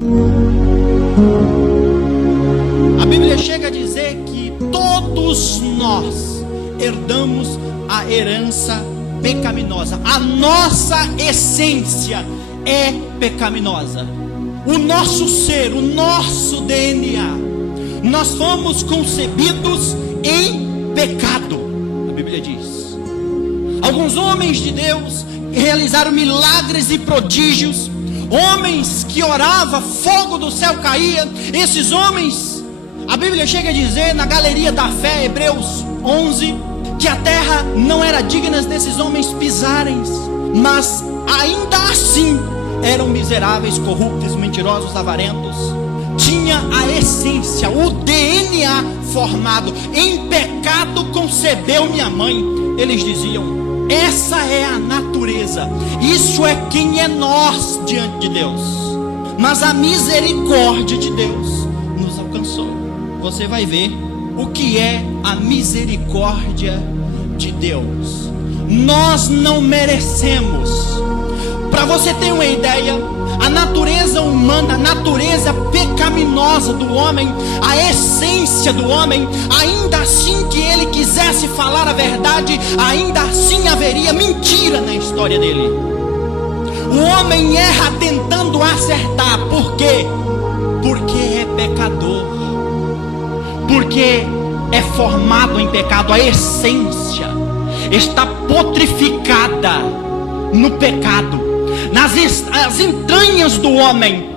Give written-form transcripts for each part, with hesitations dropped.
A Bíblia chega a dizer que todos nós herdamos a herança pecaminosa. A nossa essência é pecaminosa. O nosso ser, o nosso DNA, nós fomos concebidos em pecado. A Bíblia diz. Alguns homens de Deus realizaram milagres e prodígios. Homens que oravam, fogo do céu caía. Esses homens, a Bíblia chega a dizer na galeria da fé, Hebreus 11, que a terra não era digna desses homens pisarem, mas ainda assim eram miseráveis, corruptos, mentirosos, avarentos. Tinha a essência, o DNA formado. Em pecado concebeu minha mãe. Eles diziam: essa é a natureza, isso é quem é nós diante de Deus. Mas a misericórdia de Deus nos alcançou. Você vai ver o que é a misericórdia de Deus. Nós não merecemos. Para você ter uma ideia, a natureza humana, a natureza pecaminosa do homem, a essência do homem, ainda assim que ele quisesse falar a verdade, ainda assim haveria mentira na história dele. O homem erra tentando acertar. Por quê? Porque é pecador, porque é formado em pecado. A essência está potrificada no pecado. As entranhas do homem,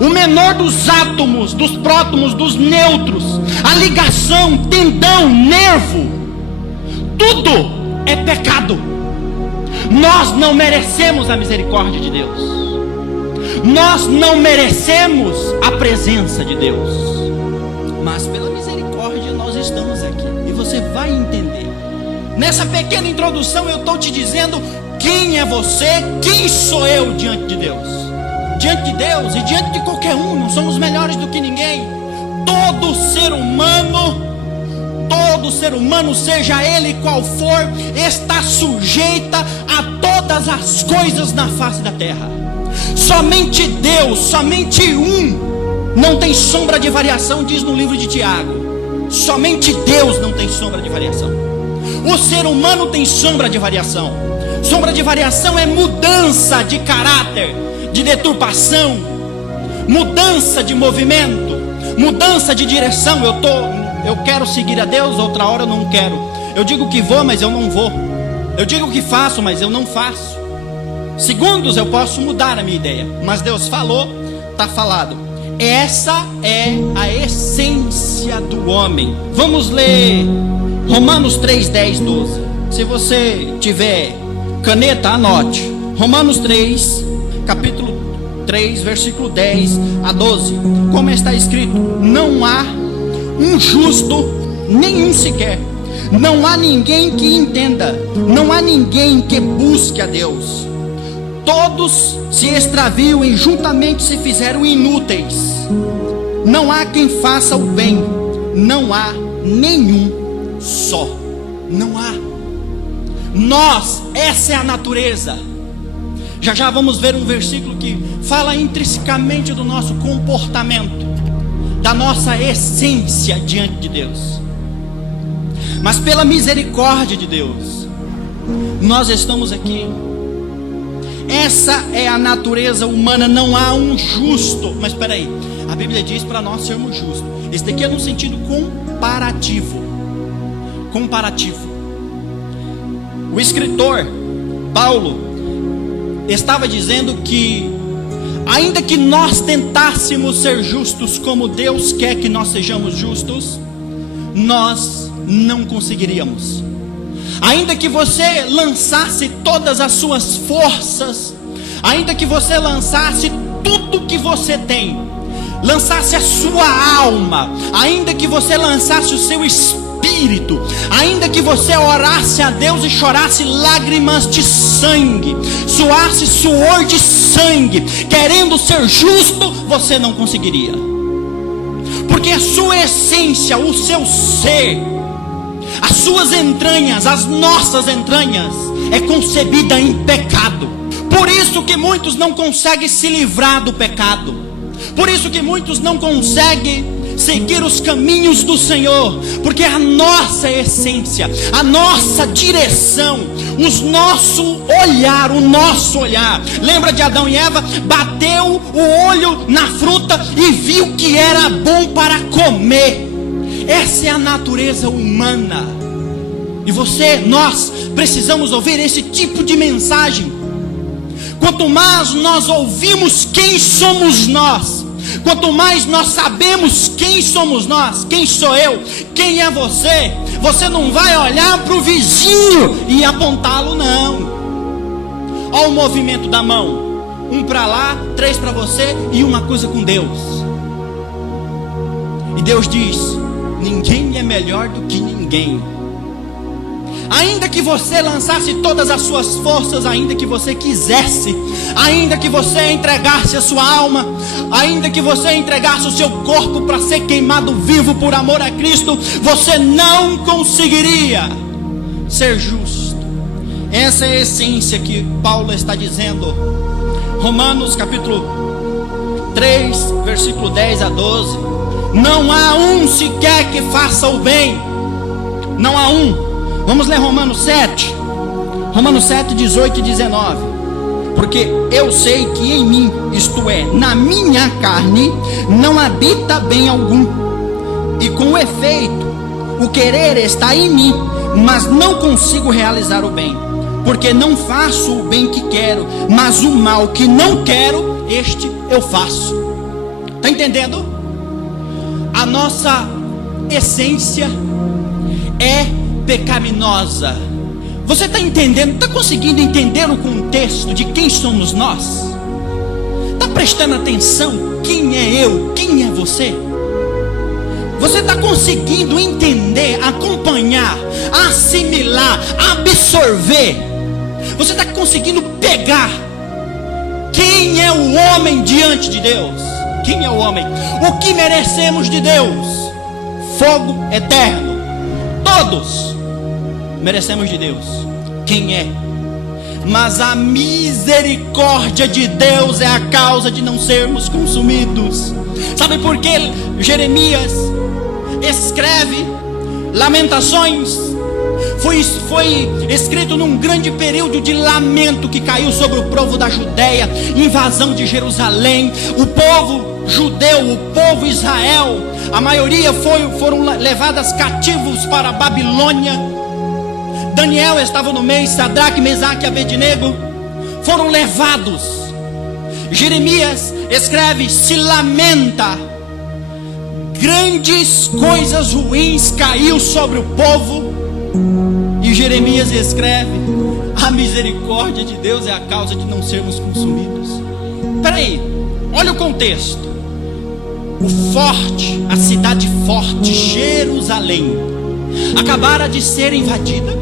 o menor dos átomos, dos prótons, dos nêutrons, a ligação, tendão, nervo, tudo é pecado. Nós não merecemos a misericórdia de Deus. Nós não merecemos a presença de Deus. Mas pela misericórdia nós estamos aqui. E você vai entender. Nessa pequena introdução eu estou te dizendo quem é você, quem sou eu diante de Deus. Diante de Deus e diante de qualquer um, não somos melhores do que ninguém. Todo ser humano, seja ele qual for, está sujeita a todas as coisas na face da terra. Somente Deus, somente um, não tem sombra de variação, diz no livro de Tiago. Somente Deus não tem sombra de variação. O ser humano tem sombra de variação. Sombra de variação é mudança de caráter, de deturpação, mudança de movimento, mudança de direção. Eu quero seguir a Deus, outra hora eu não quero. Eu digo que vou, mas eu não vou. Eu digo que faço, mas eu não faço. Segundos eu posso mudar a minha ideia, mas Deus falou, está falado. Essa é a essência do homem. Vamos ler Romanos 3, 10, 12. Se você tiver caneta, anote. Romanos 3, capítulo 3, versículo 10 a 12. Como está escrito: não há um justo, nenhum sequer. Não há ninguém que entenda. Não há ninguém que busque a Deus. Todos se extraviam e juntamente se fizeram inúteis. Não há quem faça o bem. Não há nenhum só. Não há. Nós, essa é a natureza. Já vamos ver um versículo que fala intrinsecamente do nosso comportamento, da nossa essência diante de Deus. Mas pela misericórdia de Deus, nós estamos aqui. Essa é a natureza humana. Não há um justo. Mas espera aí, a Bíblia diz para nós sermos justos. Esse daqui é no sentido comparativo. O escritor Paulo estava dizendo que ainda que nós tentássemos ser justos como Deus quer que nós sejamos justos, nós não conseguiríamos. Ainda que você lançasse todas as suas forças, ainda que você lançasse tudo que você tem, lançasse a sua alma, ainda que você lançasse o seu espírito, ainda que você orasse a Deus e chorasse lágrimas de sangue, suasse suor de sangue, querendo ser justo, você não conseguiria. Porque a sua essência, o seu ser, as suas entranhas, as nossas entranhas, é concebida em pecado. Por isso que muitos não conseguem se livrar do pecado. Por isso que muitos não conseguem seguir os caminhos do Senhor, porque a nossa essência, a nossa direção, o nosso olhar, lembra de Adão e Eva? Bateu o olho na fruta e viu que era bom para comer. Essa é a natureza humana. E nós precisamos ouvir esse tipo de mensagem. Quanto mais nós ouvimos quem somos nós, quanto mais nós sabemos quem somos nós, quem sou eu, quem é você, você não vai olhar para o vizinho e apontá-lo, não. Olha o movimento da mão, 1 para lá, 3 para você e uma coisa com Deus. E Deus diz: ninguém é melhor do que ninguém. Ainda que você lançasse todas as suas forças, ainda que você quisesse, ainda que você entregasse a sua alma, ainda que você entregasse o seu corpo para ser queimado vivo por amor a Cristo, você não conseguiria ser justo. Essa é a essência que Paulo está dizendo. Romanos capítulo 3, versículo 10 a 12. Não há um sequer que faça o bem. Não há um. Vamos ler Romanos 7. Romanos 7, 18 e 19. Porque eu sei que em mim, isto é, na minha carne, não habita bem algum. E com efeito, o querer está em mim, mas não consigo realizar o bem. Porque não faço o bem que quero, mas o mal que não quero, este eu faço. Está entendendo? A nossa essência é pecaminosa. Você está entendendo? Está conseguindo entender o contexto de quem somos nós? Está prestando atenção? Quem é eu? Quem é você? Você está conseguindo entender, acompanhar, assimilar, absorver? Você está conseguindo pegar quem é o homem diante de Deus? Quem é o homem? O que merecemos de Deus? Fogo eterno. Todos merecemos de Deus. Quem é? Mas a misericórdia de Deus é a causa de não sermos consumidos. Sabe por que Jeremias escreve Lamentações? Foi escrito num grande período de lamento que caiu sobre o povo da Judéia, invasão de Jerusalém. O povo judeu, o povo Israel, a maioria foram levadas cativos para a Babilônia. Daniel estava no meio, Sadraque, Mesaque e Abednego foram levados. Jeremias escreve, se lamenta, grandes coisas ruins caiu sobre o povo. E Jeremias escreve, a misericórdia de Deus é a causa de não sermos consumidos. Espera aí, olha o contexto. O forte, a cidade forte, Jerusalém, acabara de ser invadida.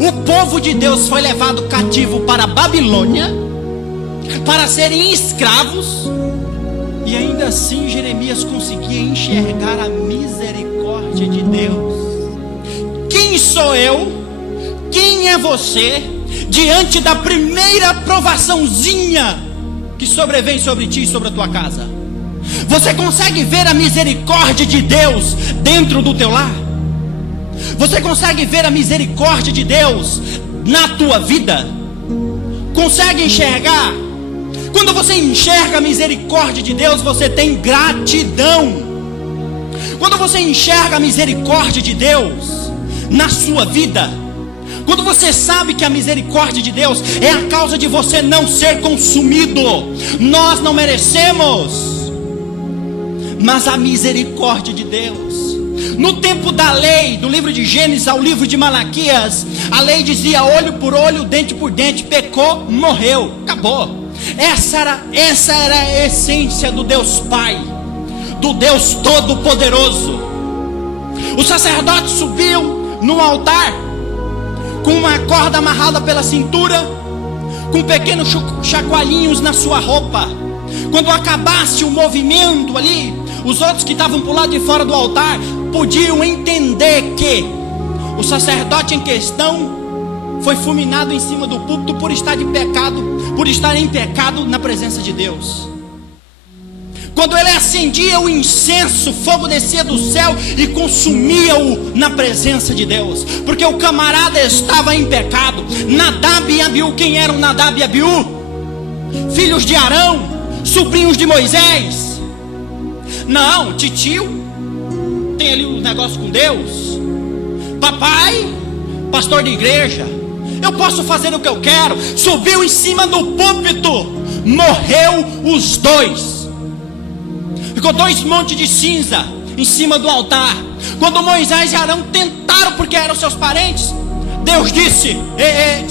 O povo de Deus foi levado cativo para a Babilônia, para serem escravos. E ainda assim Jeremias conseguia enxergar a misericórdia de Deus. Quem sou eu? Quem é você? Diante da primeira provaçãozinha que sobrevém sobre ti e sobre a tua casa, você consegue ver a misericórdia de Deus dentro do teu lar? Você consegue ver a misericórdia de Deus na tua vida? Consegue enxergar? Quando você enxerga a misericórdia de Deus, você tem gratidão. Quando você enxerga a misericórdia de Deus na sua vida, quando você sabe que a misericórdia de Deus é a causa de você não ser consumido, nós não merecemos, mas a misericórdia de Deus. No tempo da lei, do livro de Gênesis ao livro de Malaquias, a lei dizia olho por olho, dente por dente, pecou, morreu, acabou. Essa era a essência do Deus Pai, do Deus Todo-Poderoso. O sacerdote subiu no altar com uma corda amarrada pela cintura, com pequenos chacoalhinhos na sua roupa. Quando acabasse o movimento ali, os outros que estavam por lado de fora do altar podiam entender que o sacerdote em questão foi fulminado em cima do púlpito por estar em pecado na presença de Deus. Quando ele acendia o incenso, fogo descia do céu e consumia-o na presença de Deus, porque o camarada estava em pecado. Nadab e Abiú, quem eram Nadab e Abiú? Filhos de Arão, sobrinhos de Moisés. Não, titio tem ali um negócio com Deus. Papai, pastor de igreja, eu posso fazer o que eu quero. Subiu em cima do púlpito, morreu os dois. Ficou 2 montes de cinza em cima do altar. Quando Moisés e Arão tentaram, porque eram seus parentes, Deus disse: ei,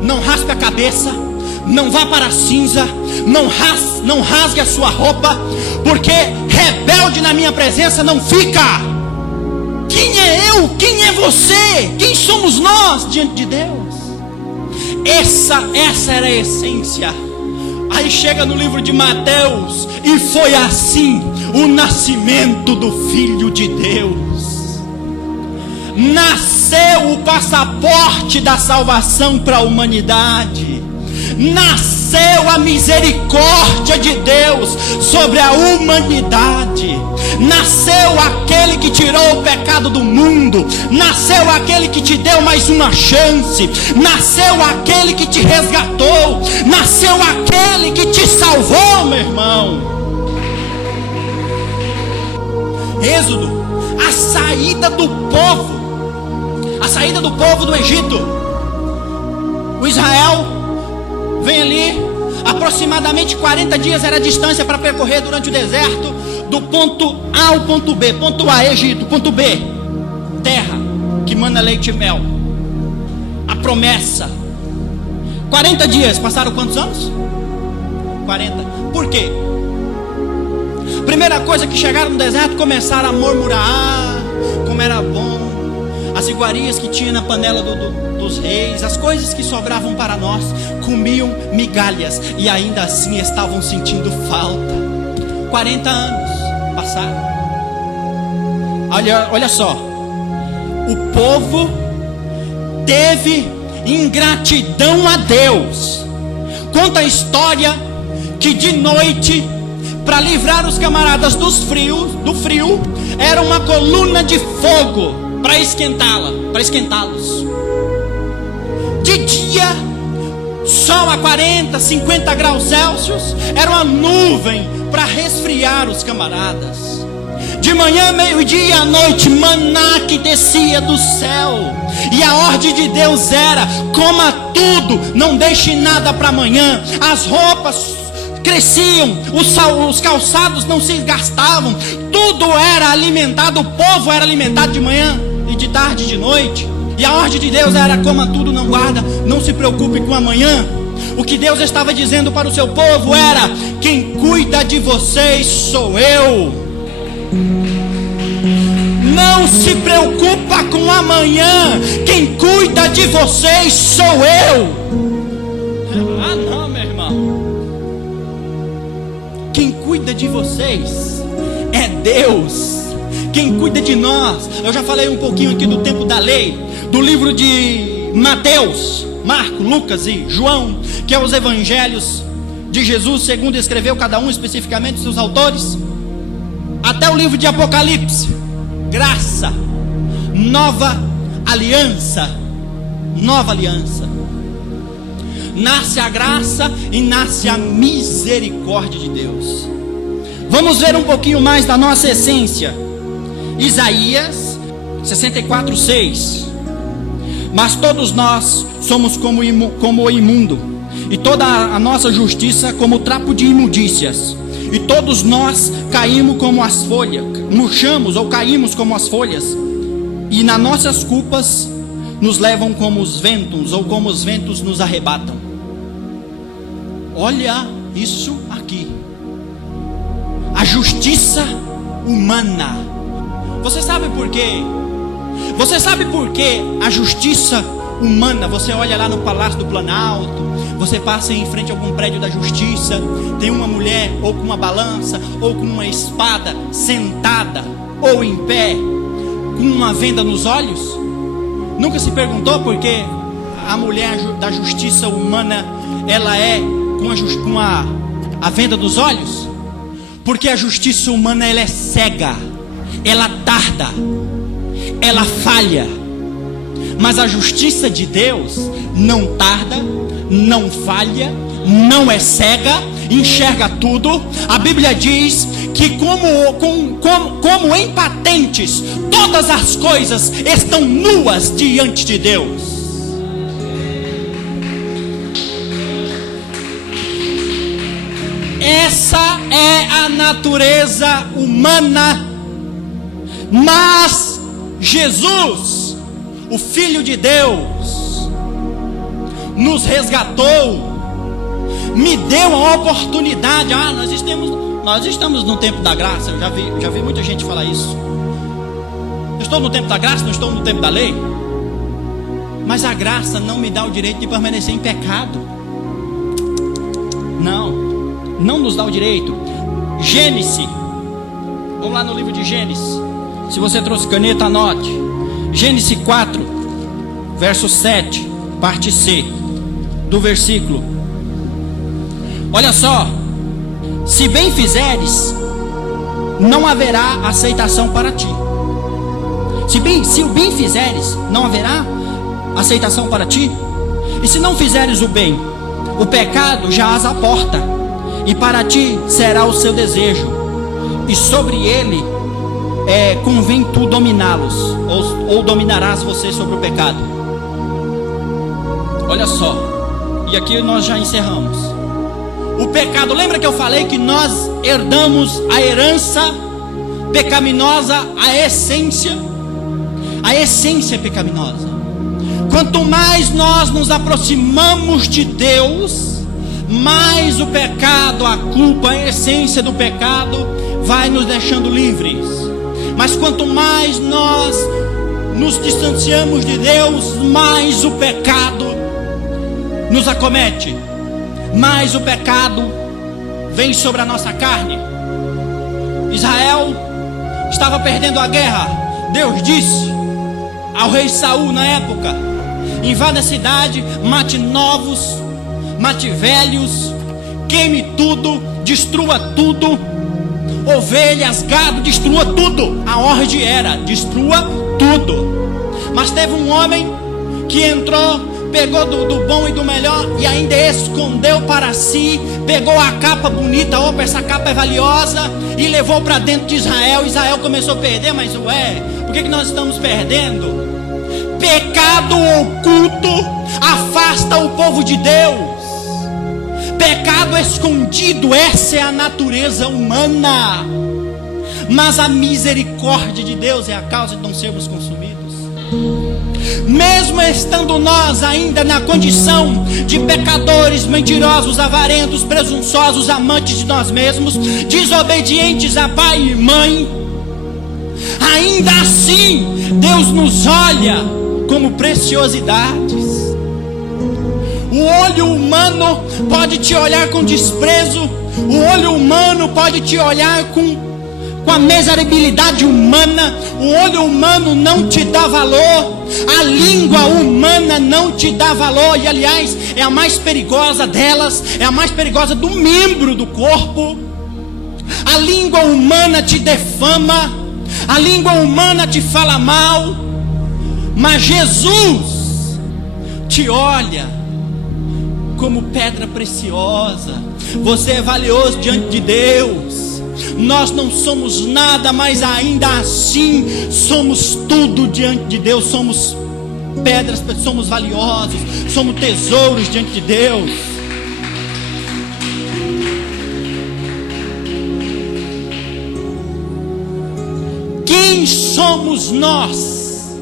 não raspe a cabeça, não vá para a cinza, não rasgue a sua roupa, porque rebelde na minha presença não fica. Quem é eu? Quem é você? Quem somos nós diante de Deus? Essa era a essência. Aí chega no livro de Mateus, e foi assim o nascimento do Filho de Deus. Nasceu o passaporte da salvação para a humanidade. Nasceu a misericórdia de Deus sobre a humanidade. Nasceu aquele que tirou o pecado do mundo. Nasceu aquele que te deu mais uma chance. Nasceu aquele que te resgatou. Nasceu aquele que te salvou, meu irmão. Êxodo, a saída do povo do Egito. O Israel vem ali, aproximadamente 40 dias era a distância para percorrer durante o deserto, do ponto A ao ponto B. Ponto A, Egito. Ponto B, terra que mana leite e mel. A promessa. 40 dias, passaram quantos anos? 40. Por quê? Primeira coisa que chegaram no deserto, começaram a murmurar, como era bom, as iguarias que tinha na panela dos reis, as coisas que sobravam para nós. Comiam migalhas e ainda assim estavam sentindo falta. 40 anos passaram. Olha só, o povo teve ingratidão a Deus. Conta a história que de noite, para livrar os camaradas do frio, era uma coluna de fogo para esquentá-los. De dia, sol a 40, 50 graus Celsius, era uma nuvem para resfriar os camaradas. De manhã, meio-dia e à noite, maná que descia do céu. E a ordem de Deus era: coma tudo, não deixe nada para amanhã. As roupas cresciam, os calçados não se gastavam, tudo era alimentado, o povo era alimentado de manhã e de tarde e de noite. E a ordem de Deus era: coma tudo, não guarda, não se preocupe com amanhã. O que Deus estava dizendo para o seu povo era: quem cuida de vocês sou eu. Não se preocupa com amanhã, quem cuida de vocês sou eu. Ah não, meu irmão, quem cuida de vocês é Deus. Quem cuida de nós, eu já falei um pouquinho aqui do tempo da lei, do livro de Mateus, Marcos, Lucas e João, que é os evangelhos de Jesus, segundo escreveu cada um especificamente seus autores, até o livro de Apocalipse. Graça, nova aliança. Nasce a graça e nasce a misericórdia de Deus. Vamos ver um pouquinho mais da nossa essência. Isaías 64:6. Mas todos nós somos como o imundo, e toda a nossa justiça como trapo de imundícias. E todos nós caímos como as folhas, murchamos ou caímos como as folhas, e nas nossas culpas nos levam como os ventos, ou como os ventos nos arrebatam. Olha isso aqui, a justiça humana. Você sabe por quê? Você sabe por que a justiça humana? Você olha lá no Palácio do Planalto, você passa em frente a algum prédio da justiça, tem uma mulher ou com uma balança ou com uma espada sentada ou em pé, com uma venda nos olhos. Nunca se perguntou por que a mulher da justiça humana ela é com a venda dos olhos? Porque a justiça humana, ela é cega, ela tarda, ela falha. Mas a justiça de Deus não tarda, não falha, não é cega, enxerga tudo. A Bíblia diz que como em patentes, todas as coisas estão nuas diante de Deus. Essa é a natureza humana. Mas Jesus, o Filho de Deus, nos resgatou, me deu a oportunidade. Nós estamos no tempo da graça. Eu já vi muita gente falar isso. Eu estou no tempo da graça, não estou no tempo da lei. Mas a graça não me dá o direito de permanecer em pecado. Não nos dá o direito. Gênesis, vamos lá no livro de Gênesis. Se você trouxe caneta, anote. Gênesis 4, verso 7, parte C do versículo. Olha só: se bem fizeres, não haverá aceitação para ti. Se o bem fizeres, não haverá aceitação para ti. E se não fizeres o bem, o pecado já as aporta, e para ti será o seu desejo, e sobre ele convém tu dominá-los, ou dominarás você sobre o pecado. Olha só, e aqui nós já encerramos. O pecado, lembra que eu falei que nós herdamos a herança pecaminosa, a essência pecaminosa. Quanto mais nós nos aproximamos de Deus, mais o pecado, a culpa, a essência do pecado vai nos deixando livres. Mas quanto mais nós nos distanciamos de Deus, mais o pecado nos acomete, mais o pecado vem sobre a nossa carne. Israel estava perdendo a guerra. Deus disse ao rei Saul na época: invada a cidade, mate novos, mate velhos, queime tudo, destrua tudo, ovelhas, gado, destrua tudo. A ordem era: destrua tudo. Mas teve um homem que entrou, pegou do bom e do melhor e ainda escondeu para si, pegou a capa bonita, opa, essa capa é valiosa, e levou para dentro de Israel. Israel começou a perder. Mas por que nós estamos perdendo? Pecado oculto afasta o povo de Deus. Pecado escondido, essa é a natureza humana. Mas a misericórdia de Deus é a causa de não sermos consumidos. Mesmo estando nós ainda na condição de pecadores, mentirosos, avarentos, presunçosos, amantes de nós mesmos, desobedientes a pai e mãe, ainda assim Deus nos olha como preciosidades. O olho humano pode te olhar com desprezo, o olho humano pode te olhar com a miserabilidade humana. O olho humano não te dá valor, a língua humana não te dá valor, e aliás é a mais perigosa delas, é a mais perigosa do membro do corpo. A língua humana te defama, a língua humana te fala mal, mas Jesus te olha como pedra preciosa. Você é valioso diante de Deus. Nós não somos nada, mas ainda assim somos tudo diante de Deus. Somos pedras, somos valiosos, somos tesouros diante de Deus. Quem somos nós?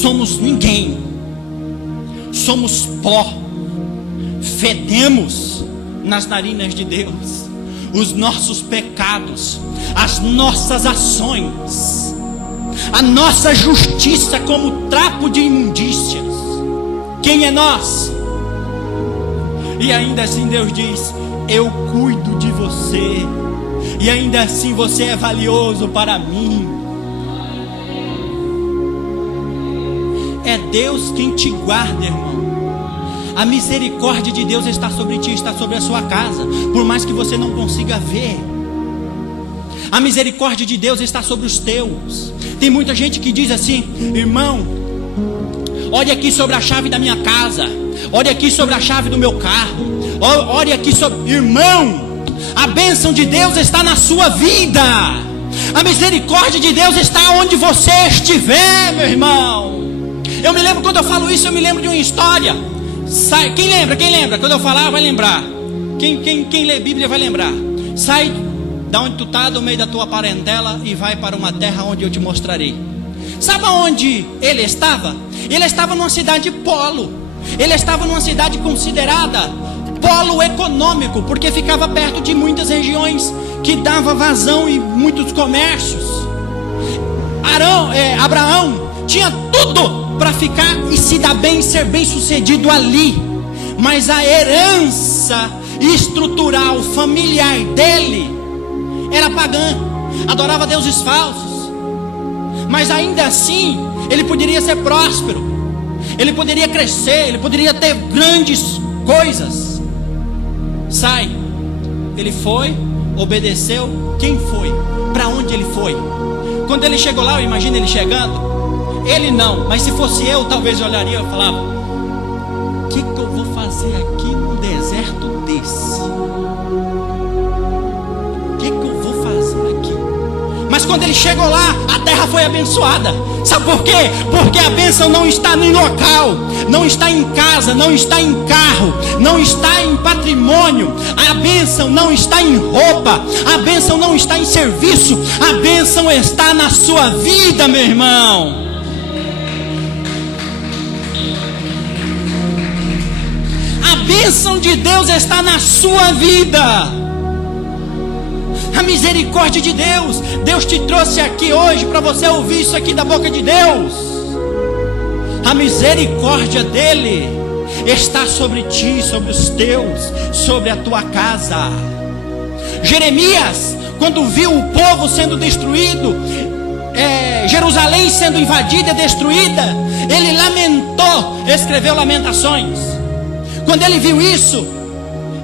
Somos ninguém. Somos pó. Fedemos nas narinas de Deus. Os nossos pecados, as nossas ações, a nossa justiça como trapo de imundícias. Quem é nós? E ainda assim Deus diz: eu cuido de você, e ainda assim você é valioso para mim. É Deus quem te guarda, irmão. A misericórdia de Deus está sobre ti, está sobre a sua casa. Por mais que você não consiga ver, A misericórdia de Deus está sobre os teus. Tem muita gente que diz assim: irmão, olha aqui sobre a chave da minha casa, olha aqui sobre a chave do meu carro, olha aqui sobre... Irmão, a bênção de Deus está na sua vida. A misericórdia de Deus está onde você estiver, meu irmão. Eu me lembro, quando eu falo isso, eu me lembro de uma história. Quem lembra? Quando eu falar, vai lembrar. Quem lê Bíblia vai lembrar. Sai da onde tu está, do meio da tua parentela, e vai para uma terra onde eu te mostrarei. Sabe onde ele estava? Ele estava numa cidade polo. Ele estava numa cidade considerada polo econômico, porque ficava perto de muitas regiões que dava vazão e muitos comércios. Abraão tinha tudo para ficar e se dar bem, ser bem sucedido ali. Mas a herança estrutural familiar dele era pagã, adorava deuses falsos. Mas ainda assim ele poderia ser próspero, ele poderia crescer, ele poderia ter grandes coisas. Ele foi, obedeceu. Quem foi? Para onde ele foi? Quando ele chegou lá, eu imagino ele chegando. Ele não, mas se fosse eu, talvez eu olharia e falava: o que eu vou fazer aqui num deserto desse? O que eu vou fazer aqui? Mas quando ele chegou lá, a terra foi abençoada. Sabe por quê? Porque a bênção não está em local, não está em casa, não está em carro, não está em patrimônio. A bênção não está em roupa, a bênção não está em serviço, a bênção está na sua vida, meu irmão. A bênção de Deus está na sua vida. A misericórdia de Deus. Deus te trouxe aqui hoje para você ouvir isso aqui da boca de Deus. A misericórdia dele está sobre ti, sobre os teus, sobre a tua casa. Jeremias, quando viu o povo sendo destruído, Jerusalém sendo invadida e destruída, ele lamentou, escreveu Lamentações. Quando ele viu isso,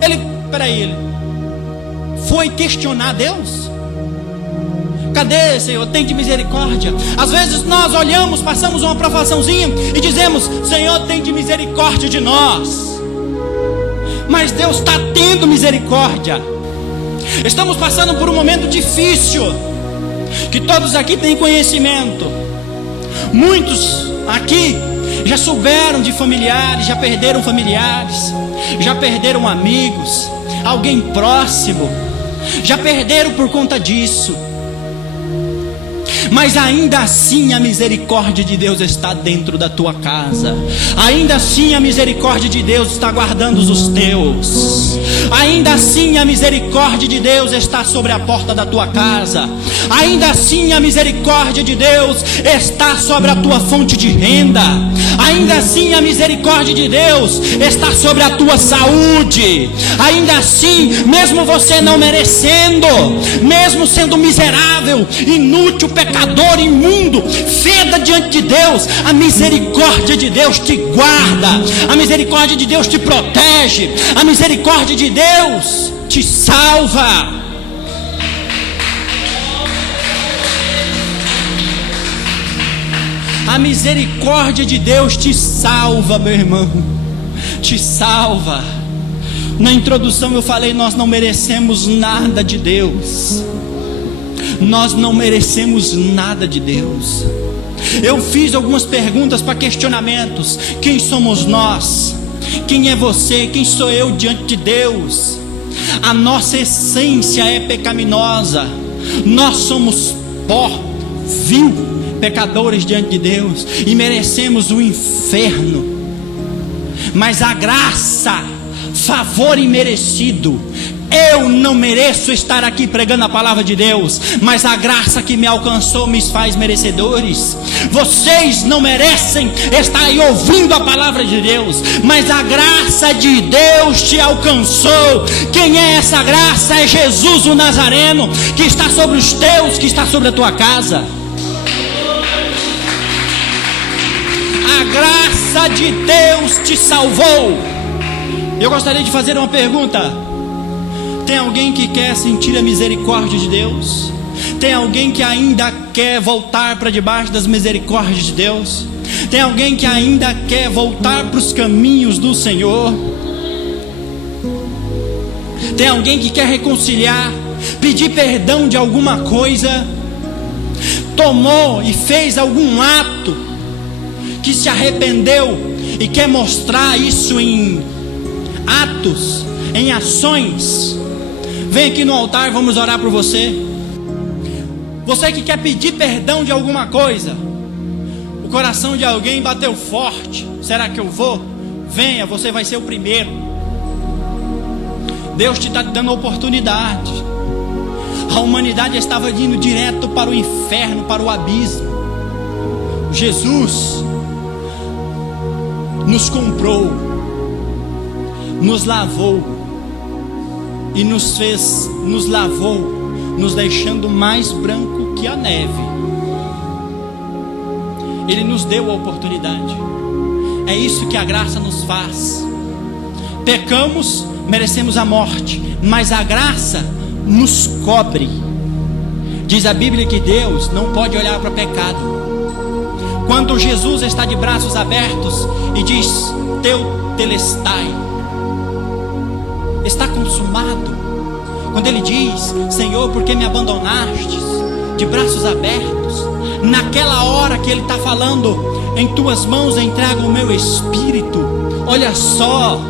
ele foi questionar Deus. Cadê, Senhor? Tem de misericórdia. Às vezes nós olhamos, passamos uma provaçãozinha e dizemos: Senhor, tem de misericórdia de nós. Mas Deus está tendo misericórdia. Estamos passando por um momento difícil, que todos aqui têm conhecimento. Muitos aqui já souberam de familiares, já perderam familiares, já perderam amigos, alguém próximo, já perderam por conta disso. Mas ainda assim a misericórdia de Deus está dentro da tua casa. Ainda assim a misericórdia de Deus está guardando os teus. Ainda assim a misericórdia de Deus está sobre a porta da tua casa. Ainda assim a misericórdia de Deus está sobre a tua fonte de renda. Ainda assim a misericórdia de Deus está sobre a tua saúde. Ainda assim, mesmo você não merecendo, mesmo sendo miserável, inútil, pecador, imundo, feda diante de Deus, a misericórdia de Deus te guarda, a misericórdia de Deus te protege, a misericórdia de Deus te salva. A misericórdia de Deus te salva, meu irmão, te salva. Na introdução eu falei: nós não merecemos nada de Deus. Nós não merecemos nada de Deus. Eu fiz algumas perguntas para questionamentos. Quem somos nós? Quem é você? Quem sou eu diante de Deus? A nossa essência é pecaminosa. Nós somos pó, vil, pecadores diante de Deus, e merecemos o inferno. Mas a graça, favor imerecido. Eu não mereço estar aqui pregando a palavra de Deus, mas a graça que me alcançou me faz merecedores. Vocês não merecem estar aí ouvindo a palavra de Deus, mas a graça de Deus te alcançou. Quem é essa graça? É Jesus o Nazareno, que está sobre os teus, que está sobre a tua casa. A graça de Deus te salvou. Eu gostaria de fazer uma pergunta. Tem alguém que quer sentir a misericórdia de Deus? Tem alguém que ainda quer voltar para debaixo das misericórdias de Deus? Tem alguém que ainda quer voltar para os caminhos do Senhor? Tem alguém que quer reconciliar, pedir perdão de alguma coisa? Tomou e fez algum ato que se arrependeu e quer mostrar isso em atos, em ações? Vem aqui no altar, vamos orar por você. Você que quer pedir perdão de alguma coisa, o coração de alguém bateu forte. Será que eu vou? Venha, você vai ser o primeiro. Deus te está dando a oportunidade. A humanidade estava indo direto para o inferno, para o abismo. Jesus nos comprou, nos lavou e nos lavou, nos deixando mais branco que a neve. Ele nos deu a oportunidade. É isso que a graça nos faz. Pecamos, merecemos a morte, mas a graça nos cobre. Diz a Bíblia que Deus não pode olhar para pecado. Quando Jesus está de braços abertos e diz: Tetelestai, está consumado. Quando ele diz: Senhor, por que me abandonastes? De braços abertos. Naquela hora que ele está falando: em tuas mãos entrego o meu espírito. Olha só,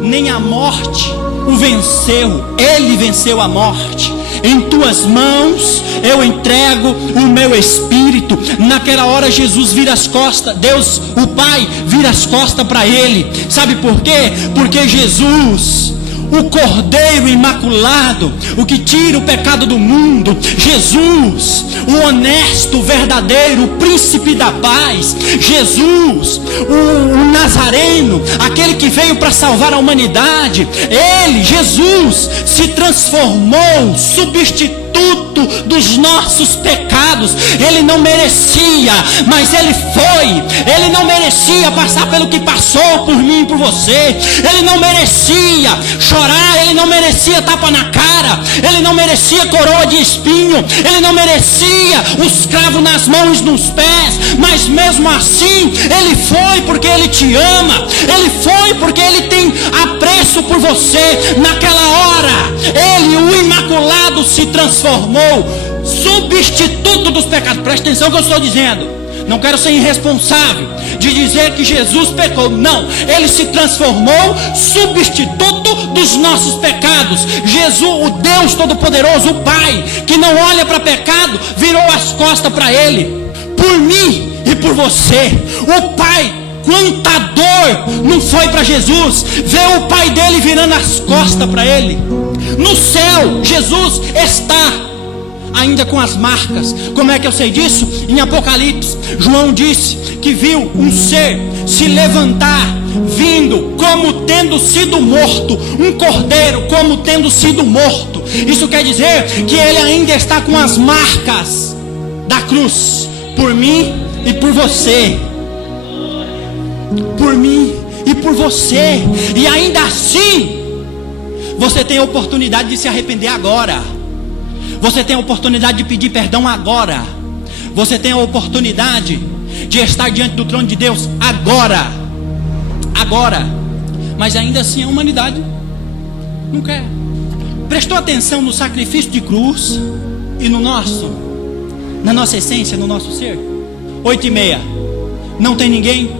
nem a morte o venceu, ele venceu a morte. Em tuas mãos eu entrego o meu espírito. Naquela hora Jesus vira as costas, Deus o Pai vira as costas para ele. Sabe por quê? Porque Jesus, o Cordeiro Imaculado, o que tira o pecado do mundo, Jesus, o honesto, o verdadeiro, o príncipe da paz, Jesus, o Nazareno, aquele que veio para salvar a humanidade, ele, Jesus, se transformou, substituto dos nossos pecados. Ele não merecia, mas ele foi. Ele não merecia passar pelo que passou por mim e por você. Ele não merecia chorar, ele não merecia tapa na cara, ele não merecia coroa de espinho, ele não merecia os cravos nas mãos e nos pés, mas mesmo assim ele foi porque ele te ama, ele foi porque ele tem apreço por você. Naquela hora ele, o Imaculado, se transformou, substituto dos pecados. Presta atenção no que eu estou dizendo. Não quero ser irresponsável de dizer que Jesus pecou. Não, ele se transformou, substituto dos nossos pecados. Jesus, o Deus Todo-Poderoso, o Pai, que não olha para pecado, virou as costas para ele, por mim e por você. O Pai, quanta dor não foi para Jesus ver o Pai dele virando as costas para ele. No céu, Jesus está ainda com as marcas. Como é que eu sei disso? Em Apocalipse, João disse que viu um ser se levantar, vindo como tendo sido morto, um cordeiro como tendo sido morto. Isso quer dizer que ele ainda está com as marcas da cruz, por mim e por você, por mim e por você. E ainda assim você tem a oportunidade de se arrepender agora. Você tem a oportunidade de pedir perdão agora. Você tem a oportunidade de estar diante do trono de Deus agora. Agora. Mas ainda assim a humanidade não quer. Prestou atenção no sacrifício de cruz e no nosso, na nossa essência, no nosso ser? 8:30. Não tem ninguém?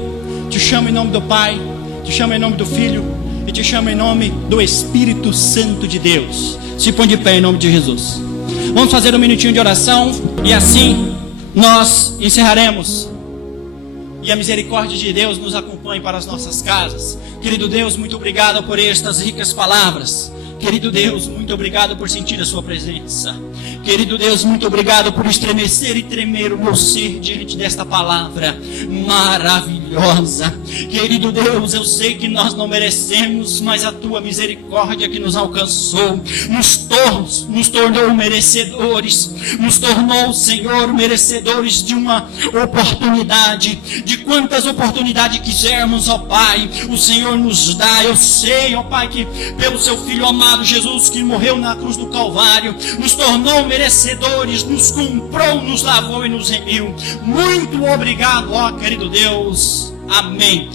Te chamo em nome do Pai, te chamo em nome do Filho e te chamo em nome do Espírito Santo de Deus. Se põe de pé em nome de Jesus. Vamos fazer um minutinho de oração e assim nós encerraremos. E a misericórdia de Deus nos acompanhe para as nossas casas. Querido Deus, muito obrigado por estas ricas palavras. Querido Deus, muito obrigado por sentir a sua presença. Querido Deus, muito obrigado por estremecer e tremer o meu ser diante desta palavra maravilhosa. maravilhosa. Querido Deus, eu sei que nós não merecemos, mas a tua misericórdia que nos alcançou, nos tornou merecedores, nos tornou, Senhor, merecedores de uma oportunidade, de quantas oportunidades quisermos, ó Pai, o Senhor nos dá. Eu sei, ó Pai, que pelo seu Filho amado Jesus, que morreu na cruz do Calvário, nos tornou merecedores, nos comprou, nos lavou e nos remiu. Muito obrigado, ó querido Deus. Amém.